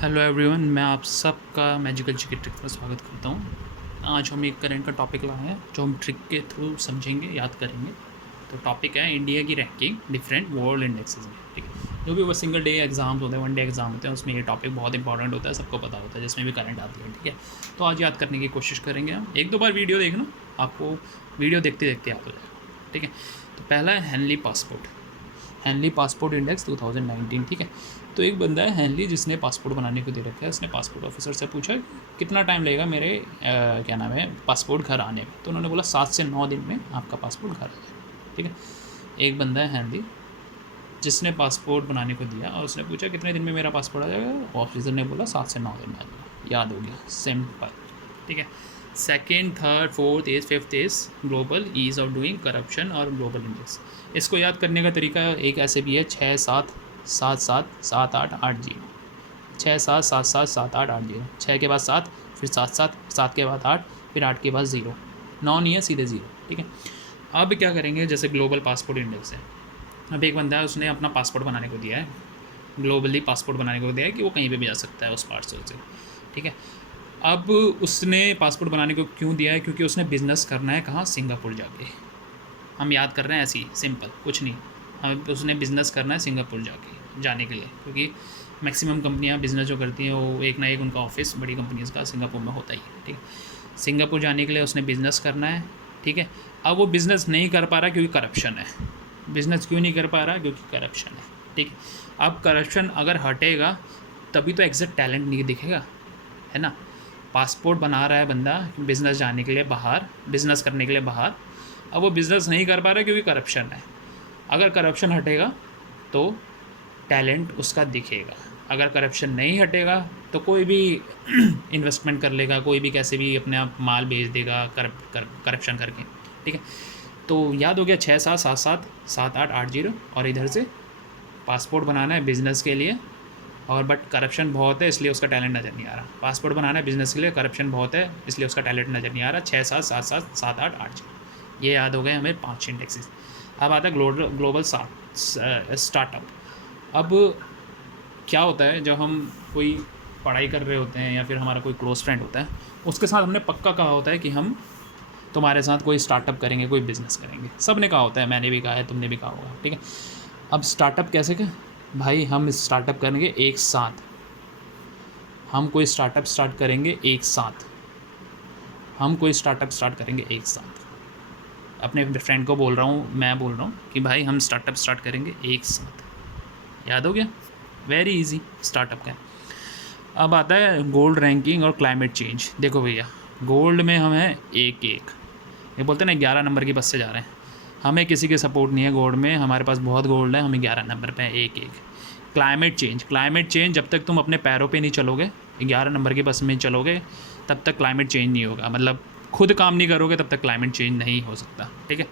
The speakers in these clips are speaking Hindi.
हेलो एवरीवन, मैं आप सबका मैजिकल चिकन ट्रिक में स्वागत करता हूँ। आज हम एक करंट का टॉपिक लाए हैं जो हम ट्रिक के थ्रू समझेंगे, याद करेंगे। तो टॉपिक है इंडिया की रैंकिंग डिफरेंट वर्ल्ड इंडेक्सेस में। ठीक है, जो भी वो सिंगल डे एग्जाम्स होते हैं, वन डे एग्जाम होते हैं, उसमें ये टॉपिक बहुत इंपॉर्टेंट होता है, सबको पता होता है, जिसमें भी करंट आती है। ठीक है, तो आज याद करने की कोशिश करेंगे हम। एक दो बार वीडियो देखना, आपको वीडियो देखते देखते याद हो जाएगा। ठीक है, तो पहला है हेनली पासपोर्ट इंडेक्स 2019। ठीक है, तो एक बंदा है हेनली जिसने पासपोर्ट बनाने को दे रखा है। उसने पासपोर्ट ऑफिसर से पूछा कितना टाइम लगेगा मेरे क्या नाम है पासपोर्ट घर आने में। तो उन्होंने बोला 7 से 9 दिन में आपका पासपोर्ट घर आ जाएगा। ठीक है, एक बंदा है हेनली जिसने पासपोर्ट बनाने को दिया और उसने पूछा कितने दिन में मेरा पासपोर्ट आ जाएगा। ऑफिसर ने बोला 7 से 9 दिन में आ जाएगा। याद हो गया, सिंपल। ठीक है, second, third, fourth age, fifth age global ease of doing corruption और ग्लोबल इंडेक्स। इसको याद करने का तरीका एक ऐसे भी है, 6 7 7 7 7 8 8 0। 6 7 7 7 7 8 8 0। 6 के बाद 7, फिर 7 7 7 के बाद 8, फिर 8 के बाद 0। 9 नहीं है, सीधे 0। ठीक है, अब क्या करेंगे, जैसे ग्लोबल पासपोर्ट इंडेक्स है। अब एक बंदा है, उसने अपना पासपोर्ट बनाने को दिया है, ग्लोबली पासपोर्ट बनाने को दिया है कि वो कहीं पे भी जा सकता है उस पार्सल से। ठीक है, अब उसने पासपोर्ट बनाने को क्यों दिया है? क्योंकि उसने बिज़नेस करना है कहाँ, सिंगापुर जाके। हम याद कर रहे हैं ऐसे ही, सिंपल, कुछ नहीं। हम उसने बिज़नेस करना है सिंगापुर जाने के लिए, क्योंकि मैक्सिमम कंपनियां बिज़नेस जो करती हैं वो एक ना एक उनका ऑफिस बड़ी कंपनीज़ का सिंगापुर में होता ही है। ठीक है, सिंगापुर जाने के लिए उसने बिज़नेस करना है। ठीक है, अब वो बिज़नेस नहीं कर पा रहा क्योंकि करप्शन है। बिज़नेस क्यों नहीं कर पा रहा? क्योंकि करप्शन है। ठीक, अब करप्शन अगर हटेगा तभी तो एग्जैक्ट टैलेंट नहीं दिखेगा, है ना। पासपोर्ट बना रहा है बंदा बिज़नेस जाने के लिए बाहर, बिज़नेस करने के लिए बाहर। अब वो बिज़नेस नहीं कर पा रहा क्योंकि करप्शन है। अगर करप्शन हटेगा तो टैलेंट उसका दिखेगा। अगर करप्शन नहीं हटेगा तो कोई भी इन्वेस्टमेंट कर लेगा, कोई भी कैसे भी अपने आप माल बेच देगा करप्शन करके। ठीक है, तो याद हो गया 6 7 7 7 7 8 8 0। और इधर से पासपोर्ट बनाना है बिज़नेस के लिए, और बट करप्शन बहुत है इसलिए उसका टैलेंट नज़र नहीं आ रहा। पासपोर्ट बनाना है बिज़नेस के लिए, करप्शन बहुत है इसलिए उसका टैलेंट नज़र नहीं आ रहा। 6 7 7 7 7 8 8 0, ये याद हो गए हमें 5 इंडेक्सेस। अब आता है ग्लोबल स्टार्टअप। अब क्या होता है, जब हम कोई पढ़ाई कर रहे होते हैं या फिर हमारा कोई क्लोज फ्रेंड होता है, उसके साथ हमने पक्का कहा होता है कि हम तुम्हारे साथ कोई स्टार्टअप करेंगे, कोई बिज़नेस करेंगे। सब ने कहा होता है, मैंने भी कहा है, तुमने भी कहा होगा। ठीक है, अब स्टार्टअप कैसे क्या भाई, हम स्टार्टअप करेंगे एक साथ। हम कोई स्टार्टअप स्टार्ट करेंगे एक साथ। हम कोई स्टार्टअप स्टार्ट करेंगे एक साथ। अपने फ्रेंड को बोल रहा हूँ, मैं बोल रहा हूँ कि भाई हम स्टार्टअप स्टार्ट करेंगे एक साथ। याद हो गया, वेरी इजी स्टार्टअप का। अब आता है गोल्ड रैंकिंग और क्लाइमेट चेंज। देखो भैया, गोल्ड में हम हैं एक एक, ये बोलते हैं ना 11 नंबर की बस से जा रहे हैं। हमें किसी के सपोर्ट नहीं है गोल्ड में, हमारे पास बहुत गोल्ड है, हमें 11 नंबर पे है एक एक। क्लाइमेट चेंज, जब तक तुम अपने पैरों पे नहीं चलोगे, 11 नंबर की बस में चलोगे, तब तक क्लाइमेट चेंज नहीं होगा। मतलब खुद काम नहीं करोगे तब तक क्लाइमेट चेंज नहीं हो सकता। ठीक है,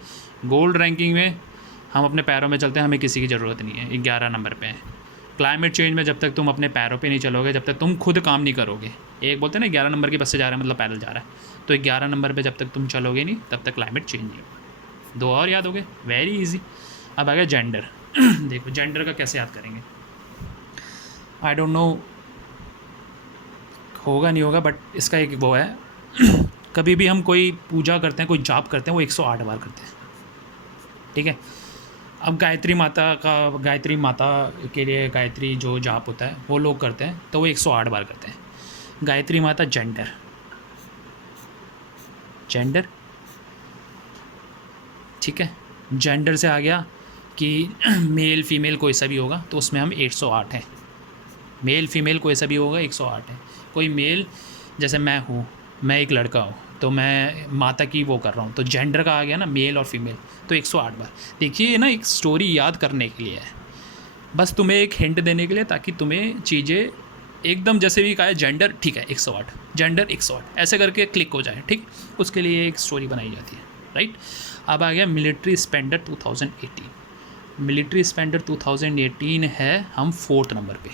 गोल्ड रैंकिंग में हम अपने पैरों में चलते हैं, हमें किसी की ज़रूरत नहीं है, 11 नंबर पे है। क्लाइमेट चेंज में जब तक तुम अपने पैरों पे नहीं चलोगे, जब तक तुम खुद काम नहीं करोगे, एक बोलते हैं ना 11 नंबर की बस से जा रहा है मतलब पैदल जा रहा है, तो 11 नंबर पे जब तक तुम चलोगे नहीं तब तक क्लाइमेट चेंज नहीं होगा। 2 और याद हो गए, वेरी इजी। अब आ गया जेंडर। देखो जेंडर का कैसे याद करेंगे, आई डोंट नो होगा नहीं होगा, बट इसका एक वो है। कभी भी हम कोई पूजा करते हैं, कोई जाप करते हैं, वो 108 बार करते हैं। ठीक है, अब गायत्री माता के लिए गायत्री जो जाप होता है वो लोग करते हैं, तो वो 108 बार करते हैं। गायत्री माता जेंडर ठीक है, जेंडर से आ गया कि मेल फीमेल कोई सा भी होगा तो उसमें हम 108 हैं। मेल फीमेल कोई सा भी होगा 108 है। कोई मेल, जैसे मैं हूँ, मैं एक लड़का हूँ, तो मैं माता की वो कर रहा हूँ, तो जेंडर का आ गया ना मेल और फीमेल, तो 108 बार। देखिए ये ना एक स्टोरी याद करने के लिए है, बस तुम्हें एक हिंट देने के लिए, ताकि तुम्हें चीज़ें एकदम जैसे भी कहा है जेंडर ठीक है 108, जेंडर 108 ऐसे करके क्लिक हो जाए। ठीक, उसके लिए एक स्टोरी बनाई जाती है, राइट। अब आ गया मिलिट्री स्पेंडर 2018। मिलिट्री स्पेंडर 2018 है, हम 4th नंबर पे।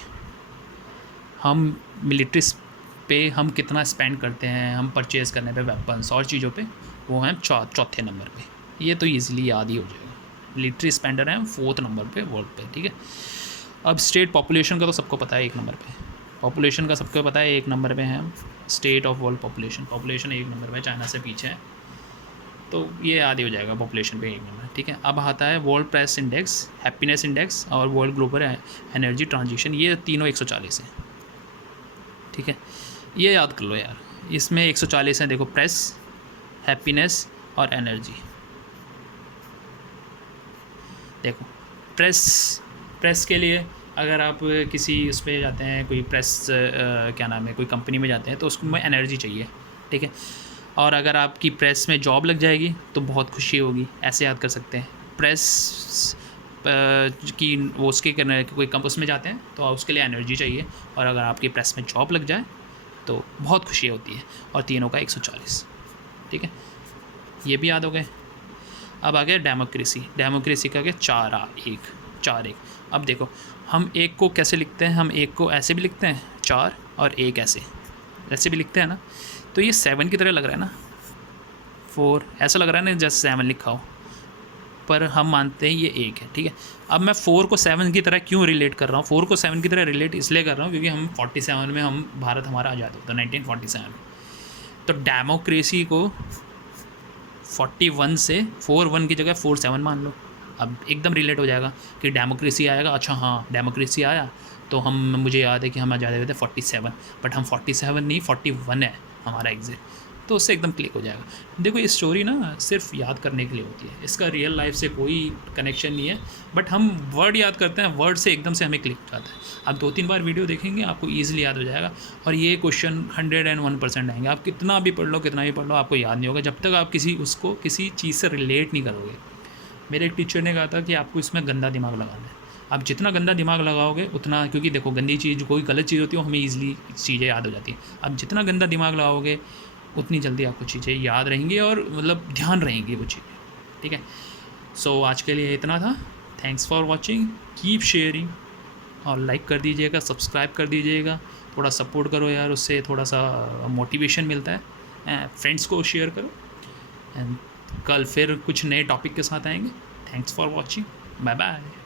हम मिलिट्री पे हम कितना स्पेंड करते हैं, हम परचेज़ करने पे वेपन्स और चीज़ों पे, वो हैं 4थे नंबर पे। ये तो ईजिली याद ही हो जाएगा। मिलिट्री स्पेंडर हैं 4th नंबर पे वर्ल्ड पे। ठीक है, अब स्टेट पॉपुलेशन का तो सबको पता है 1 नंबर पे। पॉपुलेशन का सबको पता है, 1 नंबर पे है हम। State of world population, population 1 number पे, चाइना से पीछे है, तो ये आदि हो जाएगा पॉपुलेशन पे 1 नंबर, ठीक है। अब आता है world price index, happiness index और वर्ल्ड ग्लोबल एनर्जी ट्रांजिशन, ये तीनों 140 है, ठीक है। ये याद कर लो यार, इसमें 140 है, देखो प्रेस, हैप्पीनेस और एनर्जी। देखो प्रेस के लिए अगर आप किसी उस पर जाते हैं, कोई प्रेस क्या नाम है, कोई कंपनी में जाते हैं तो उसको में एनर्जी चाहिए, ठीक है। और अगर आपकी प्रेस में जॉब लग जाएगी तो बहुत खुशी होगी, ऐसे याद कर सकते हैं। प्रेस की वो उसके करने कोई उसमें जाते हैं तो उसके लिए एनर्जी चाहिए, और अगर आपकी प्रेस में जॉब लग जाए तो बहुत खुशी होती है, और तीनों का 140, ठीक है। ये भी याद हो गए। अब आ गया डेमोक्रेसी का क्या, 4-1। अब देखो हम 1 को कैसे लिखते हैं, हम 1 को ऐसे भी लिखते हैं 4 और 1 ऐसे भी लिखते हैं ना, तो ये 7 की तरह लग रहा है ना, 4 ऐसा लग रहा है ना जैसे 7 लिखा हो, पर हम मानते हैं ये 1 है, ठीक है। अब मैं 4 को 7 की तरह क्यों रिलेट कर रहा हूँ, 4 को 7 की तरह रिलेट इसलिए कर रहा हूँ क्योंकि हम 47 में हम भारत हमारा आज़ाद होता 1947 में, तो डेमोक्रेसी को 41 से 41 की जगह 47 मान लो, अब एकदम रिलेट हो जाएगा कि डेमोक्रेसी आएगा, अच्छा हाँ डेमोक्रेसी आया तो हम, मुझे याद है कि हम आज़ाद हुए थे 47, बट हम 47 नहीं 41 है हमारा एग्जिट, तो उससे एकदम क्लिक हो जाएगा। देखो ये स्टोरी ना सिर्फ याद करने के लिए होती है, इसका रियल लाइफ से कोई कनेक्शन नहीं है, बट हम वर्ड याद करते हैं, वर्ड से एकदम से हमें क्लिक हो जाता है। आप 2-3 बार वीडियो देखेंगे आपको ईजिली याद हो जाएगा, और ये क्वेश्चन 101% आएंगे, आप कितना भी पढ़ लो आपको याद नहीं होगा जब तक आप किसी चीज़ से रिलेट नहीं करोगे। मेरे एक टीचर ने कहा था कि आपको इसमें गंदा दिमाग लगाना है, आप जितना गंदा दिमाग लगाओगे उतना, क्योंकि देखो गंदी चीज़ कोई गलत चीज़ होती है वो हमें ईजिली चीज़ें याद हो जाती है, आप जितना गंदा दिमाग लगाओगे उतनी जल्दी आपको चीज़ें याद रहेंगी और मतलब ध्यान रहेंगी वो चीज़ें, ठीक है। सो आज के लिए इतना था, thanks for watching, keep sharing और लाइक कर दीजिएगा, सब्सक्राइब कर दीजिएगा, थोड़ा सपोर्ट करो यार, उससे थोड़ा सा मोटिवेशन मिलता है। फ्रेंड्स को शेयर करो, एंड कल फिर कुछ नए टॉपिक के साथ आएंगे। Thanks for watching, bye bye.